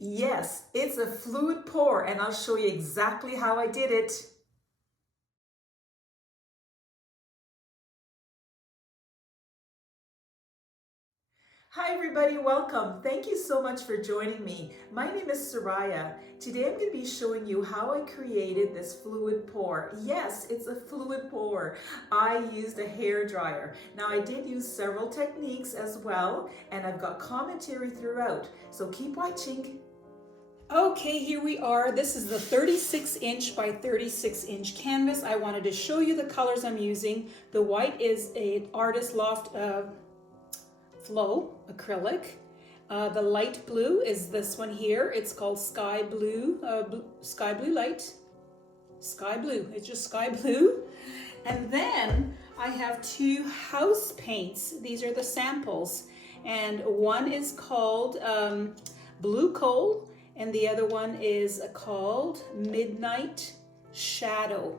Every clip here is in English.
Yes, it's a fluid pour, and I'll show you exactly how I did it. Hi everybody, welcome. Thank you so much for joining me. My name is Soraya. Today I'm going to be showing you how I created this fluid pour. Yes, it's a fluid pour. I used a hair dryer. Now I did use several techniques as well, and I've got commentary throughout, so keep watching. Okay, here we are. This is the 36 inch by 36 inch canvas. I wanted to show you the colors I'm using. The white is an Artist Loft Flow acrylic. The light blue is this one here. It's called Sky Blue, Sky Blue Light. Sky Blue, it's just Sky Blue. And then I have two house paints. These are the samples. And one is called Blue Coal, and the other one is called Midnight Shadow.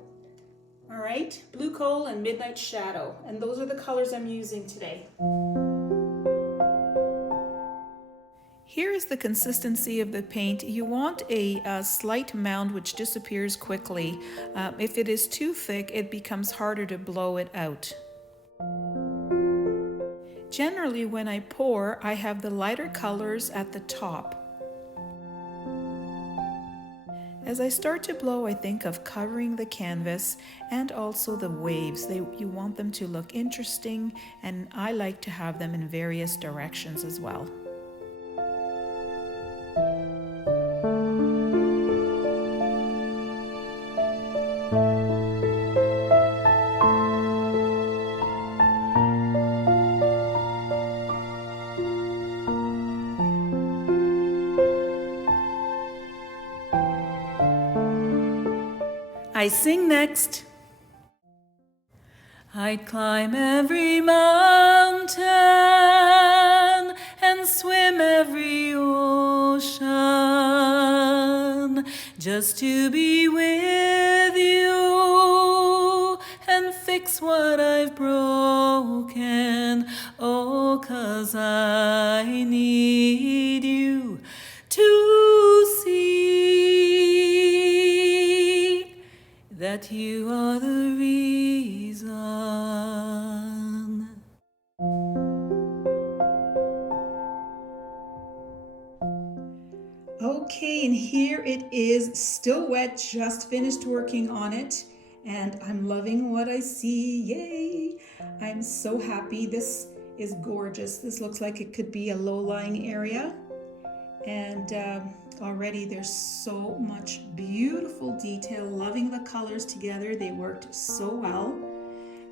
All right, Blue Coal and Midnight Shadow. And those are the colors I'm using today. Here is the consistency of the paint. You want a slight mound which disappears quickly. If it is too thick, it becomes harder to blow it out. Generally, when I pour, I have the lighter colors at the top. As I start to blow, I think of covering the canvas and also the waves. You want them to look interesting, and I like to have them in various directions as well. I sing next. I'd climb every mountain and swim every ocean just to be with you and fix what I've broken. Oh, 'cause I need you to see that you are the reason. Okay, and here it is, still wet, just finished working on it, and I'm loving what I see. Yay! I'm so happy. This is gorgeous. This looks like it could be a low-lying area, and already there's so much beautiful detail. Loving the colors together. They worked so well.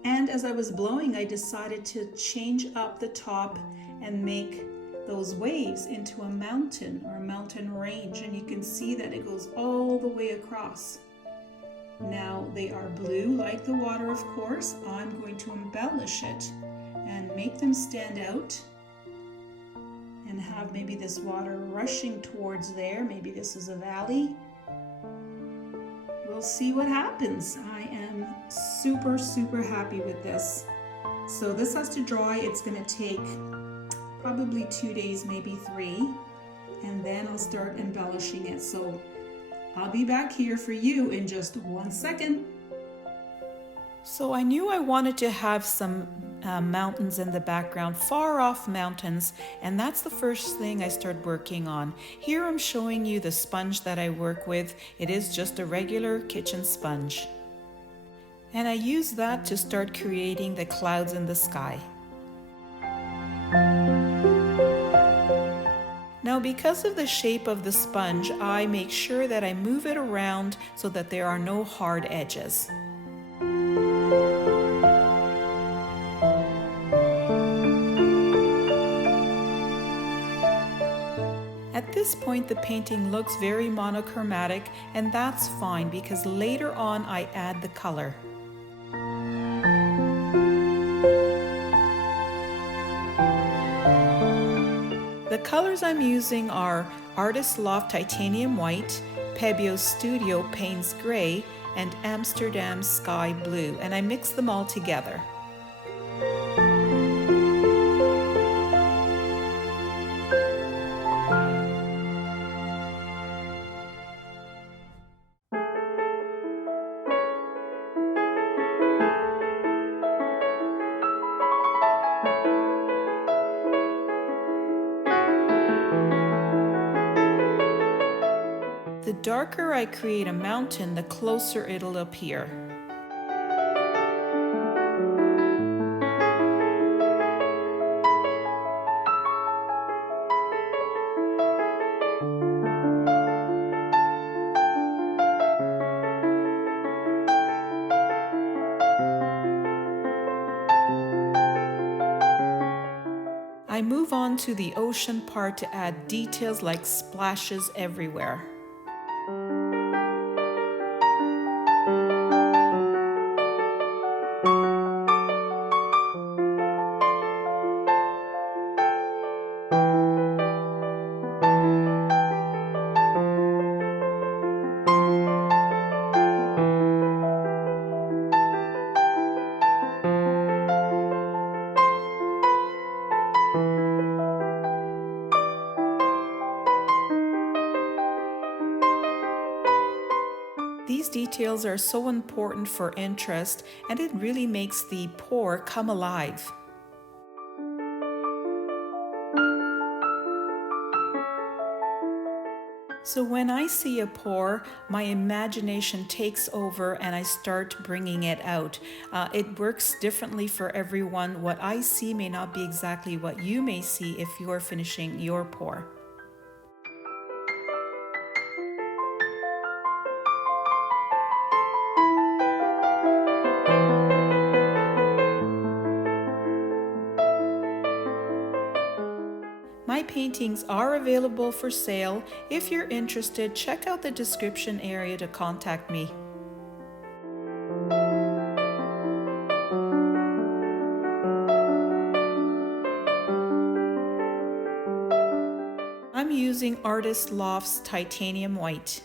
And as I was blowing, I decided to change up the top and make those waves into a mountain or a mountain range. And you can see that it goes all the way across. Now they are blue like the water, of course. I'm going to embellish it and make them stand out, and have maybe this water rushing towards there. Maybe this is a valley. We'll see what happens. I am super, super happy with this. So this has to dry. It's gonna take probably 2 days, maybe 3, and then I'll start embellishing it. So I'll be back here for you in just 1 second. So I knew I wanted to have some mountains in the background, far off mountains, and that's the first thing I started working on. Here I'm showing you the sponge that I work with. It is just a regular kitchen sponge. And I use that to start creating the clouds in the sky. Now, because of the shape of the sponge, I make sure that I move it around so that there are no hard edges. At this point, the painting looks very monochromatic, and that's fine because later on I add the color. The colors I'm using are Artist Loft Titanium White, Pebeo Studio Paynes Gray, and Amsterdam Sky Blue, and I mix them all together. The darker I create a mountain, the closer it'll appear. I move on to the ocean part to add details like splashes everywhere. These details are so important for interest, and it really makes the pour come alive. So when I see a pour, my imagination takes over and I start bringing it out. It works differently for everyone. What I see may not be exactly what you may see if you're finishing your pour. My paintings are available for sale. If you're interested, check out the description area to contact me. I'm using Artist Loft's titanium white.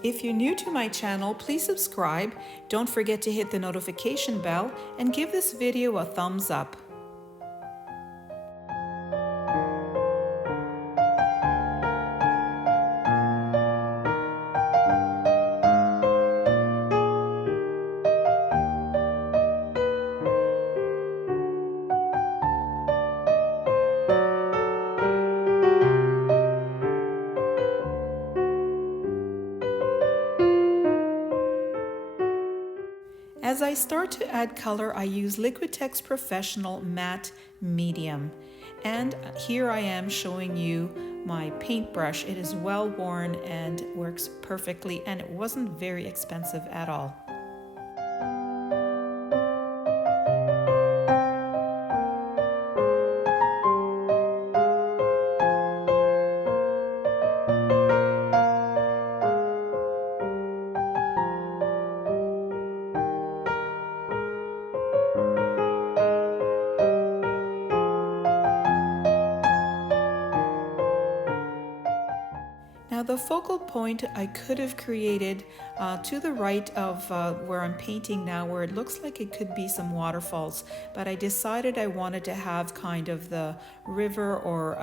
If you're new to my channel, please subscribe. Don't forget to hit the notification bell and give this video a thumbs up. As I start to add color, I use Liquitex Professional Matte Medium. And here I am showing you my paintbrush. It is well worn and works perfectly, and it wasn't very expensive at all. Now the focal point I could have created to the right of where I'm painting now, where it looks like it could be some waterfalls, but I decided I wanted to have kind of the river or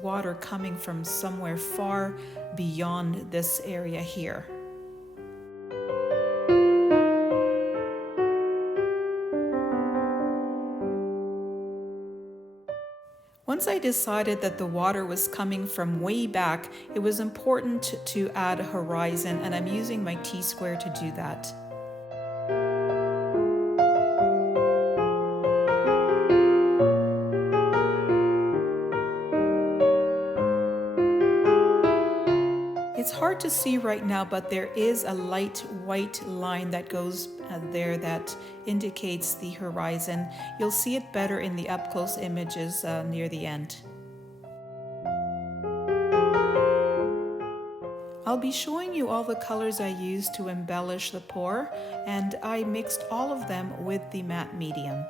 water coming from somewhere far beyond this area here. Once I decided that the water was coming from way back, it was important to add a horizon, and I'm using my T-square to do that. It's hard to see right now, but there is a light white line that goes there that indicates the horizon. You'll see it better in the up-close images near the end. I'll be showing you all the colors I used to embellish the pour, and I mixed all of them with the matte medium.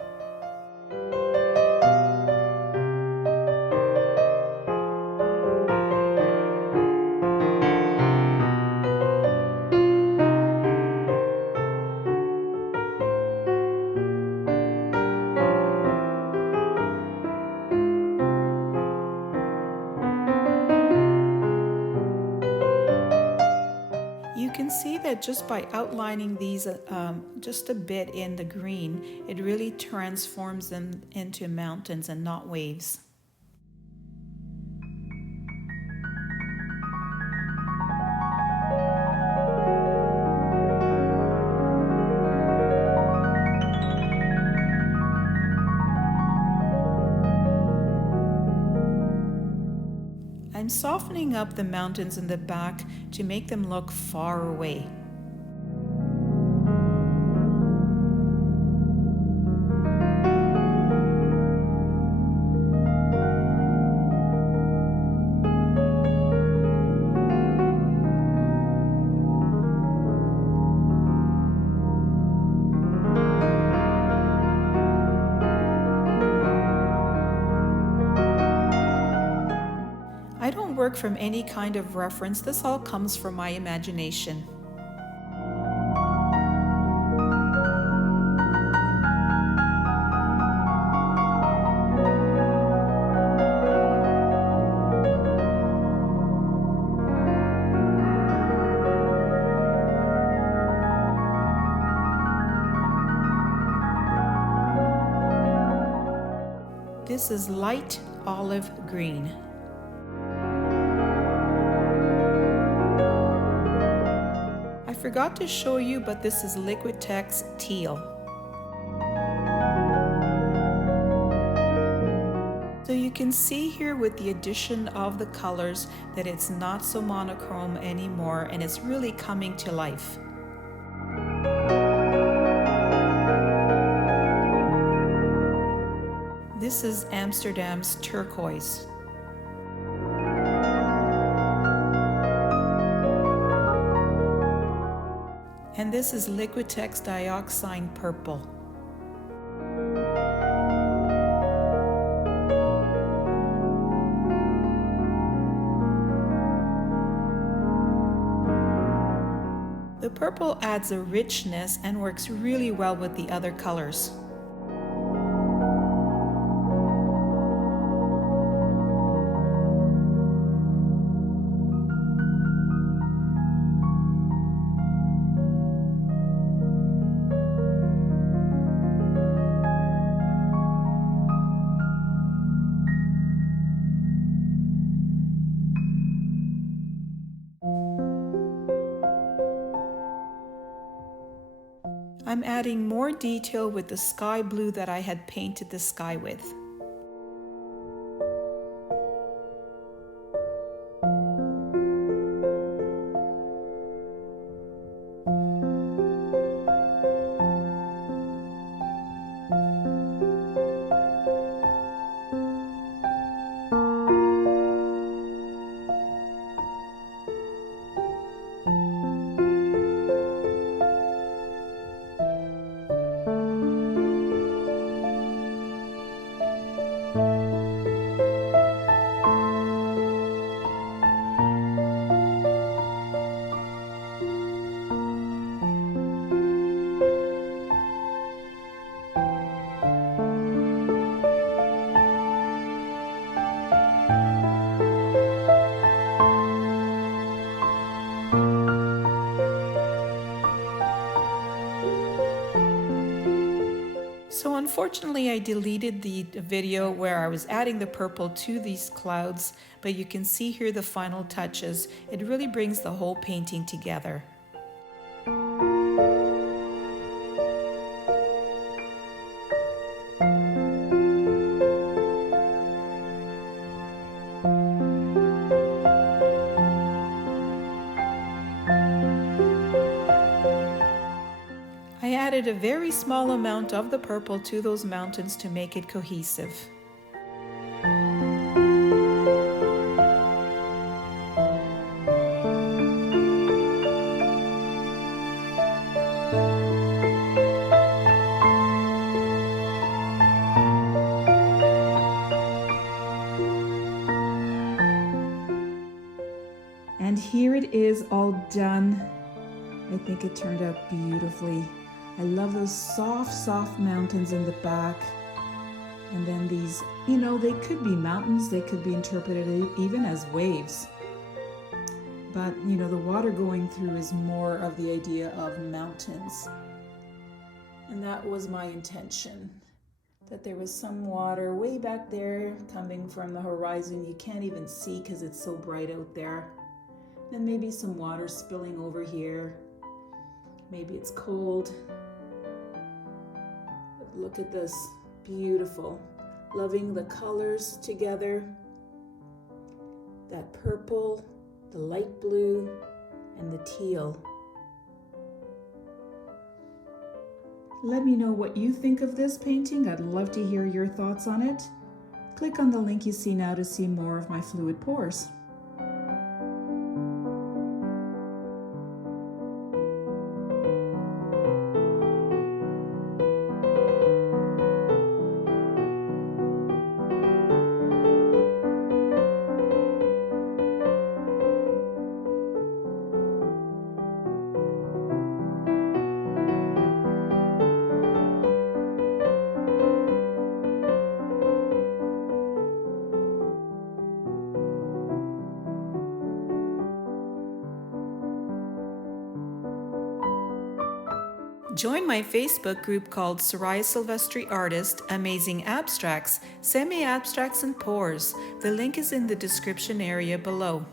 see that just by outlining these just a bit in the green, it really transforms them into mountains and not waves. I'm softening up the mountains in the back to make them look far away. I don't work from any kind of reference. This all comes from my imagination. This is light olive green. I forgot to show you, but this is Liquitex teal. So you can see here with the addition of the colors that it's not so monochrome anymore and it's really coming to life. This is Amsterdam's turquoise. And this is Liquitex dioxine purple. The purple adds a richness and works really well with the other colors. I'm adding more detail with the sky blue that I had painted the sky with. So unfortunately I deleted the video where I was adding the purple to these clouds, but you can see here the final touches. It really brings the whole painting together. I added a very small amount of the purple to those mountains to make it cohesive. And here it is all done. I think it turned out beautifully. I love those soft mountains in the back. And then these, they could be mountains, they could be interpreted even as waves. But, you know, the water going through is more of the idea of mountains. And that was my intention, that there was some water way back there coming from the horizon. You can't even see because it's so bright out there. Then maybe some water spilling over here. Maybe it's cold. But look at this, beautiful. Loving the colors together. That purple, the light blue, and the teal. Let me know what you think of this painting. I'd love to hear your thoughts on it. Click on the link you see now to see more of my fluid pours. Join my Facebook group called SorayaSilvestriArtist, Amazing Abstracts, Semi-Abstracts and Pours. The link is in the description area below.